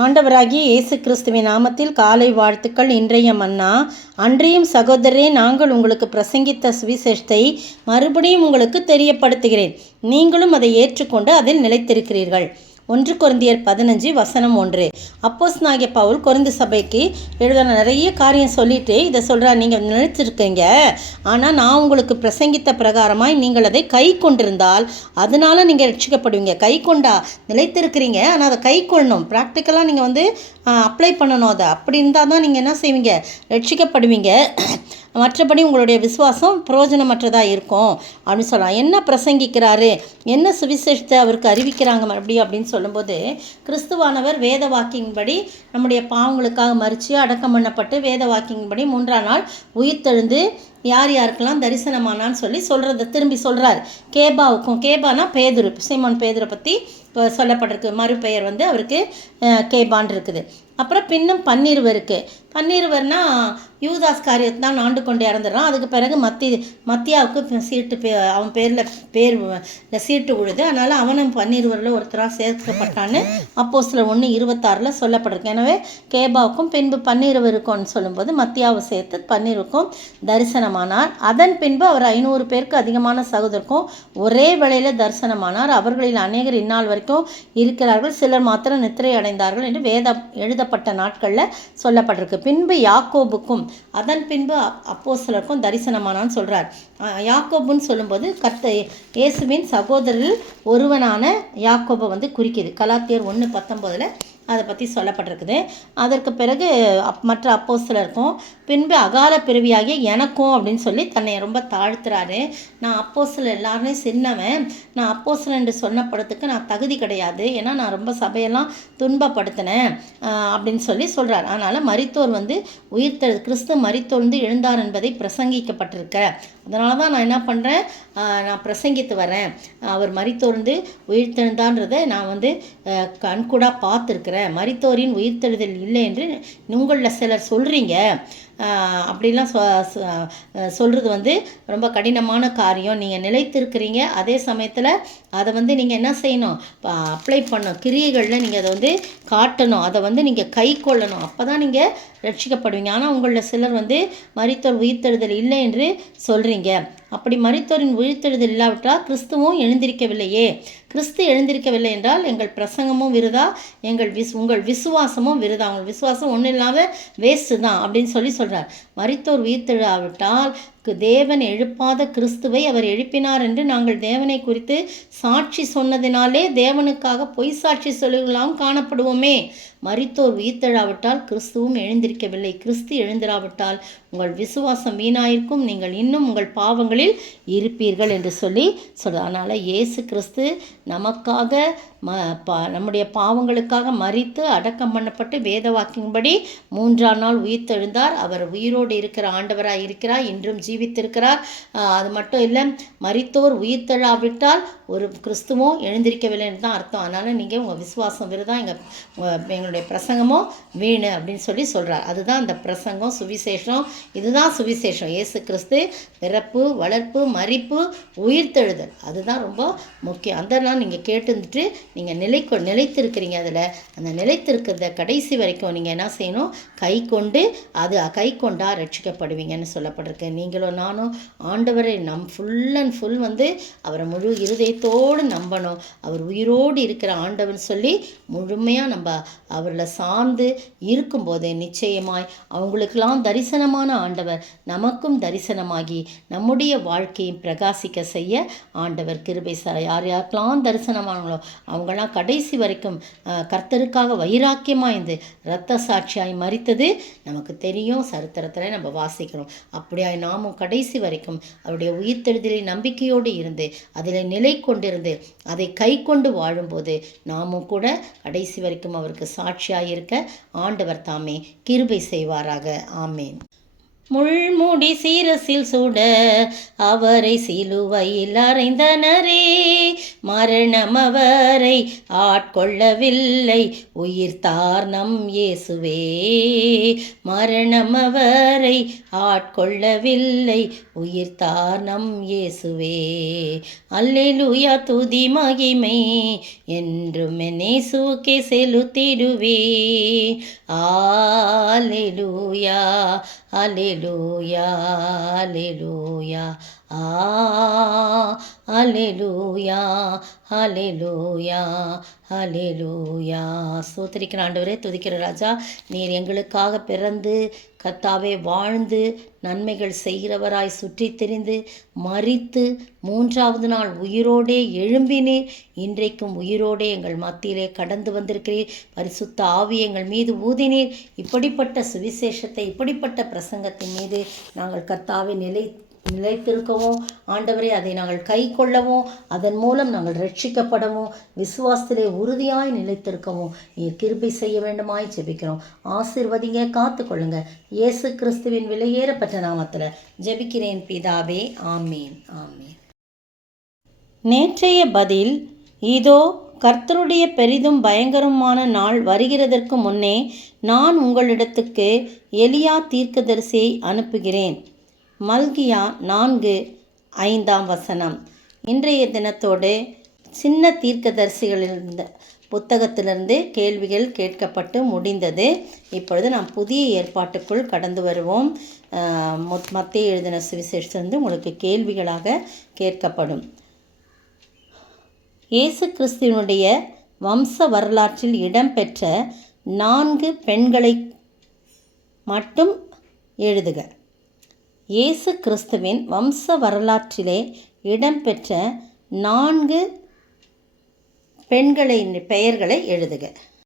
ஆண்டவராகிய இயேசு கிறிஸ்துவின் நாமத்தில் காலை வாழ்த்துக்கள். இன்றைய மன்னா, அன்றியும் சகோதரரே, நாங்கள் உங்களுக்கு பிரசங்கித்த சுவிசேஷத்தை மறுபடியும் உங்களுக்கு தெரியப்படுத்துகிறேன். நீங்களும் அதை ஏற்றுக்கொண்டு அதில் நிலைத்திருக்கிறீர்கள். 1 கொரிந்தியர் 15:1. அப்போஸ்தலனாகிய பவுல் கொரிந்து சபைக்கு எழுதின நிறைய காரியம் சொல்லிட்டு இதை சொல்கிறார். நீங்கள் நிலைத்திருக்கீங்க, ஆனால் நான் உங்களுக்கு பிரசங்கித்த பிரகாரமாய் நீங்கள் அதை கை கொண்டிருந்தால் அதனால நீங்கள் ரட்சிக்கப்படுவீங்க. கை கொண்டா நிலைத்திருக்கிறீங்க, ஆனால் அதை கை கொள்ளணும். ப்ராக்டிக்கலாக நீங்கள் அப்ளை பண்ணணும். அதை அப்படி இருந்தால் தான் நீங்கள் என்ன செய்வீங்க, ரட்சிக்கப்படுவீங்க. மற்றபடி உங்களுடைய விசுவாசம் பிரயோஜனமற்றதாக இருக்கும் அப்படின்னு சொல்லலாம். என்ன பிரசங்கிக்கிறாரு, என்ன சுவிசேஷத்தை அவருக்கு அறிவிக்கிறாங்க மறுபடியும் அப்படின்னு சொல்லும்போது, கிறிஸ்துவானவர் வேத வாக்கின்படி நம்முடைய பாவங்களுக்காக மரித்து அடக்கம் பண்ணப்பட்டு வேத வாக்கின்படி 3ஆம் நாள் உயிர்த்தெழுந்து யார் யாருக்கெல்லாம் தரிசனமானான்னு சொல்கிறத திரும்பி சொல்கிறார். கேபானா பேதுரு, சீமோன் பேதுரை பற்றி சொல்லப்பட்டிருக்கு. மறுபெயர் அவருக்கு கேபான் இருக்குது. அப்புறம் பின்னும் பன்னிருவருக்கு. பன்னிருவர்னா யூதாஸ் காரியத்தை தான் ஆண்டு கொண்டு இறந்துடுறான். அதுக்கு பிறகு மத்தியாவுக்கு சீட்டு அவன் பேர் சீட்டு விழுது. அதனால் அவனும் பன்னிருவரில் ஒருத்தராக சேர்க்கப்பட்டான்னு அப்போஸ்தலர் 1:26 சொல்லப்பட்டிருக்கு. எனவே கேபாவுக்கும் பின்பு பன்னிருவருக்கும்னு சொல்லும்போது மத்தியாவை சேர்த்து பன்னிருக்கும் தரிசனமானார். அதன் பின்பு அவர் 500 பேருக்கு அதிகமான சகோதரருக்கும் ஒரே வேளையில் தரிசனமானார். அவர்களில் அநேகர் இந்நாள் வரைக்கும் இருக்கிறார்கள், சிலர் மாத்திரம் நித்திரை அடைந்தார்கள் என்று வேதம் எழுதப்பட்ட நாட்களில் சொல்லப்பட்டிருக்கு. பின்பு யாக்கோபுக்கும் அதன் பின்பு அப்போஸ்தலருக்கும் தரிசனமானான்னு சொல்கிறார். யாக்கோபுன்னு சொல்லும்போது இயேசுவின் சகோதரரில் ஒருவனான யாக்கோபை குறிக்குது. கலாத்தியர் 1:19 அதை பற்றி சொல்லப்பட்டிருக்குது. அதற்கு பிறகு மற்ற அப்போஸ்தலருக்கும் பின்பு அகால பிறவியாகிய எனக்கும் அப்படின்னு சொல்லி தன்னை ரொம்ப தாழ்த்துறாரு. நான் அப்போஸ்தலர் எல்லாருமே சின்னவன், நான் அப்போஸ்தலன் என்று சொன்னப்படுறதுக்கு நான் தகுதி கிடையாது, ஏன்னா நான் ரொம்ப சபையெல்லாம் துன்பப்படுத்தினேன் அப்படின்னு சொல்கிறார். அதனால் மரித்தோர் கிறிஸ்து மரித்தோர் எழுந்தார் என்பதை பிரசங்கிக்கப்பட்டிருக்க. அதனால தான் நான் என்ன பண்ணுறேன், நான் பிரசங்கித்து வரேன். அவர் மரித்தோர்ந்து உயிர்த்தெழுந்தான்றதை நான் கண்கூடாக பார்த்துருக்கிறேன். மரித்தோரின் உயிர்த்தெழுதல் இல்லை என்று உங்களில் சிலர் சொல்கிறீங்க. அப்படிலாம் சொல்கிறது ரொம்ப கடினமான காரியம். நீங்கள் நிலைத்திருக்கிறீங்க, அதே சமயத்தில் அதை நீங்கள் என்ன செய்யணும், அப்ளை பண்ணணும். கிரியைகளில் நீங்கள் அதை காட்டணும், அதை நீங்கள் கை கொள்ளணும். அப்போ தான் நீங்கள் ரட்சிக்கப்படுவீங்க. ஆனால் உங்களில் சிலர் மரித்தோர் உயிர்த்தெழுதல் இல்லை என்று சொல்கிறீங்க. அப்படி மரித்தோரின் உயிர்த்தெழுதல் இல்லாவிட்டால் கிறிஸ்துவும் எழுந்திருக்கவில்லையே. கிறிஸ்து எழுந்திருக்கவில்லை என்றால் எங்கள் பிரசங்கமும் விருதா, உங்கள் விசுவாசமும் விருதா. உங்கள் விசுவாசம் ஒன்றும் இல்லாத வேஸ்ட்டு தான் அப்படின்னு சொல்கிறார். மரித்தோர் உயிர்த்தெழாவிட்டால் தேவன் எழுப்பாத கிறிஸ்துவை அவர் எழுப்பினார் என்று நாங்கள் தேவனை குறித்து சாட்சி சொன்னதினாலே தேவனுக்காக பொய் சாட்சி சொல்லுகளாம் காணப்படுவோமே. மரித்தோர் உயிர்த்தெழாவிட்டால் கிறிஸ்துவும் எழுந்திருக்கவில்லை. கிறிஸ்து எழுந்திராவிட்டால் உங்கள் விசுவாசம் வீணாயிருக்கும், நீங்கள் இன்னும் உங்கள் பாவங்களில் இருப்பீர்கள் என்று சொல்கிறார். அதனால் இயேசு கிறிஸ்து நமக்காக நம்முடைய பாவங்களுக்காக மரித்து அடக்கம் பண்ணப்பட்டு வேத வாக்கின்படி 3ஆம் நாள் உயிர்த்தெழுந்தார். அவர் உயிரோடு இருக்கிற ஆண்டவராக இருக்கிறார், இன்றும் ஜீவித்திருக்கிறார். அது மட்டும் இல்லை, மரித்தோர் உயிர்த்தெழாவிட்டால் ஒரு கிறிஸ்துவும் எழுந்திருக்கவில்லை என்று தான் அர்த்தம். அதனால் நீங்கள் உங்கள் விசுவாசம் விருதான், எங்களுடைய பிரசங்கமும் வீணு அப்படின்னு சொல்கிறார். அதுதான் அந்த பிரசங்கம், சுவிசேஷம். இதுதான் சுவிசேஷம். இயேசு கிறிஸ்து பிறப்பு, வளர்ப்பு, மரிப்பு, உயிர்த்தெழுதல், அதுதான் ரொம்ப முக்கியம். அதெல்லாம் நீங்கள் கேட்டுட்டு நீங்கள் நிலைத்திருக்கிறீங்க. அதில் அந்த நிலைத்திருக்கிறத கடைசி வரைக்கும் நீங்கள் என்ன செய்யணும், கை கொண்டா ரட்சிக்கப்படுவீங்கன்னு சொல்லப்பட்டிருக்கு. நீங்களும் நானும் ஆண்டவரை ஃபுல் அண்ட் ஃபுல் அவரை முழு இருதயத்தோடு நம்பணும். அவர் உயிரோடு இருக்கிற ஆண்டவன் சொல்லி முழுமையாக நம்ம அவரில் சார்ந்து இருக்கும்போது நிச்சயமாய் அவங்களுக்கெல்லாம் தரிசனமான ஆண்டவர் நமக்கும் தரிசனமாகி நம்முடைய வாழ்க்கையை பிரகாசிக்க செய்ய ஆண்டவர் கிருபை யார் யாருக்கெல்லாம் தரிசனமானாங்களோ அவங்களாம் கடைசி வரைக்கும் கர்த்தருக்காக வைராக்கியமாக இருந்து இரத்த சாட்சியாய் மரித்தது நமக்கு தெரியும், சரித்திரத்தில் நம்ம வாசிக்கிறோம். அப்படியாய் நாமும் கடைசி வரைக்கும் அவருடைய உயிர்த்தெழுதலில் நம்பிக்கையோடு இருந்து அதில் நிலை கொண்டிருந்து அதை கை கொண்டு வாழும்போது நாமும் கூட கடைசி வரைக்கும் அவருக்கு சாட்சியாக இருக்க ஆண்டவர் தாமே கிருபை செய்வாராக. ஆமேன். முள்முடி சீரசில் சுட அவரை சிலுவையில் அறைந்தனரே. மரணம் அவரை ஆட்கொள்ளவில்லை, உயிர்த்தார் நம் இயேசுவே. மரணம் அவரை ஆட்கொள்ளவில்லை, உயிர்த்தார் நம் இயேசுவே. அல்லேலூயா, துதி மகிமை என்றும் என் இயேசுவுக்கே செலுத்திடுவே. அல்லேலூயா, அல்லேலூயா, அல்லேலூயா. அல்லேலூயா, அல்லேலூயா, அல்லேலூயா. ஸ்தோத்திரிக்கிற ஆண்டவரே, துதிக்கிற ராஜா, நீர் எங்களுக்காக பிறந்து கர்த்தாவே வாழ்ந்து நன்மைகள் செய்கிறவராய் சுற்றி திரிந்து மரித்து 3வது நாள் உயிரோடே எழும்பினீர். இன்றைக்கும் உயிரோடே எங்கள் மத்தியிலே கடந்து வந்திருக்கிறீர். பரிசுத்த ஆவி எங்கள் மீது ஊதினீர். இப்படிப்பட்ட சுவிசேஷத்தை, இப்படிப்பட்ட பிரசங்கத்தின் மீது நாங்கள் கர்த்தாவே நிலைத்திருக்கவும், ஆண்டவரே அதை நாங்கள் கை கொள்ளவும், அதன் மூலம் நாங்கள் ரட்சிக்கப்படவும், விசுவாசத்திலே உறுதியாய் நிலைத்திருக்கவும் நீர் கிருபை செய்ய வேண்டுமாய் ஜெபிக்கிறோம். ஆசீர்வதிங்க, காத்துக்கொள்ளுங்க. இயேசு கிறிஸ்துவின் விலையேறப்பட்ட நாமத்தில் ஜெபிக்கிறேன் பிதாவே, ஆமீன், ஆமீன். நேற்றைய பதில்: இதோ கர்த்தருடைய பெரிதும் பயங்கரமான நாள் வருகிறதற்கு முன்னே நான் உங்களிடத்துக்கு எலியா தீர்க்கதரிசியை அனுப்புகிறேன். மல்கியா 4:5. இன்றைய தினத்தோடு சின்ன தீர்க்கதரிசிகளிலிருந்து புத்தகத்திலிருந்து கேள்விகள் கேட்கப்பட்டு முடிந்தது. இப்பொழுது நாம் புதிய ஏற்பாட்டுக்குள் கடந்து வருவோம். மத்தேயு எழுதின சுவிசேஷத்திலிருந்து உங்களுக்கு கேள்விகளாக கேட்கப்படும். இயேசு கிறிஸ்துவனுடைய வம்ச வரலாற்றில் இடம்பெற்ற 4 பெண்களை மட்டும் எழுதுக. இயேசு கிறிஸ்துவின் வம்ச வரலாற்றிலே இடம்பெற்ற 4 பெண்களின் பெயர்களை எழுதுக.